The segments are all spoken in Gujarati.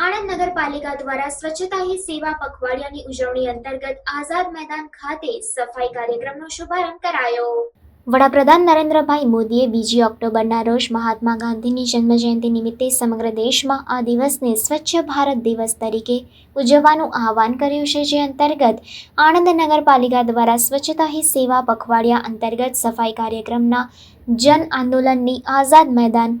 આણંદ નગરપાલિકા દ્વારા સ્વચ્છતા હી સેવા પખવાડિયાની ઉજવણી અંતર્ગત આઝાદ મેદાન ખાતે સફાઈ કાર્યક્રમનો શુભારંભ કરાયો. વડાપ્રધાન નરેન્દ્રભાઈ મોદીએ બીજી ઓક્ટોબરના રોજ મહાત્મા ગાંધીની જન્મજયંતિ નિમિત્તે સમગ્ર દેશમાં આ દિવસને સ્વચ્છ ભારત દિવસ તરીકે ઉજવવાનું આહવાન કર્યું છે, જે અંતર્ગત આણંદ નગરપાલિકા દ્વારા સ્વચ્છતા હી સેવા પખવાડિયા અંતર્ગત સફાઈ કાર્યક્રમના જન આંદોલનની આઝાદ મેદાન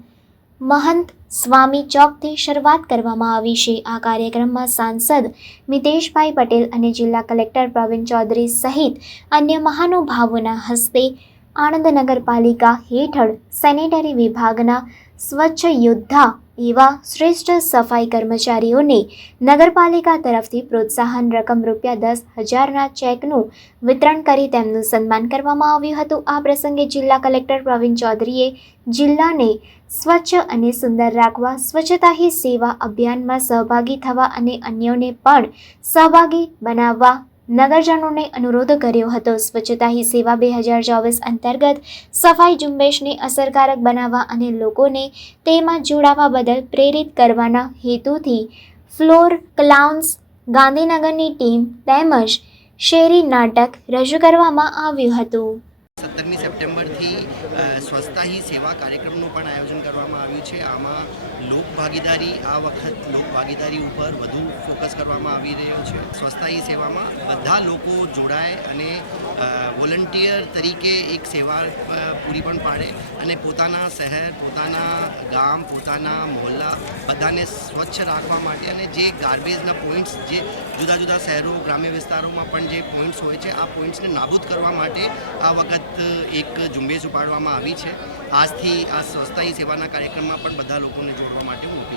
મહંત સ્વામી ચોકથી શરૂઆત કરવામાં આવી છે. આ કાર્યક્રમમાં સાંસદ મિતેશભાઈ પટેલ અને જિલ્લા કલેક્ટર પ્રવીણ ચૌધરી સહિત અન્ય મહાનુભાવોના હસ્તે આણંદ નગરપાલિકા હેઠળ સેનેટરી વિભાગના સ્વચ્છ યોદ્ધા એવા શ્રેષ્ઠ સફાઈ કર્મચારીઓને નગરપાલિકા તરફથી પ્રોત્સાહન રકમ રૂપિયા દસ હજારના ચેકનું વિતરણ કરી તેમનું સન્માન કરવામાં આવ્યું હતું. આ પ્રસંગે જિલ્લા કલેક્ટર પ્રવીણ ચૌધરીએ જિલ્લાને સ્વચ્છ અને સુંદર રાખવા, સ્વચ્છતા હી સેવા અભિયાનમાં સહભાગી થવા અને અન્યોને પણ સહભાગી બનાવવા નગરજનોને અનુરોધ કર્યો હતો. સ્વચ્છતા હી સેવા બે હજાર ચોવીસ અંતર્ગત સફાઈ ઝુંબેશને અસરકારક બનાવવા અને લોકોને તેમાં જોડાવા બદલ પ્રેરિત કરવાના હેતુથી ફ્લોર ક્લાઉન્સ ગાંધીનગરની ટીમ તેમજ શેરી નાટક રજૂ કરવામાં આવ્યું હતું. સત્તરમી સપ્ટેમ્બરથી સ્વચ્છતા હી સેવા કાર્યક્રમનું પણ આયોજન કરવામાં આવ્યું છે. આમાં લોક ભાગીદારી આ વખત લોક ભાગીદારી ઉપર વધુ ફોકસ કરવામાં આવી રહ્યો છે. સ્વચ્છતા હી સેવામાં બધા લોકો જોડાય અને વોલન્ટિયર તરીકે એક સેવા પૂરી પણ પાડે અને પોતાના શહેર, પોતાના ગામ, પોતાના મોહલ્લા બધાને સ્વચ્છ રાખવા માટે અને જે ગાર્બેજના પોઈન્ટ્સ જે જુદા જુદા શહેરો, ગ્રામ્ય વિસ્તારોમાં પણ જે પોઈન્ટ્સ હોય છે, આ પોઈન્ટ્સને નાબૂદ કરવા માટે આ વખત એક ઝુંબેશ ઉપાડવામાં આવી છે. આજથી આ સ્વસ્થાય સેવાના કાર્યક્રમમાં પણ બધા લોકોને જોડવા માટે હું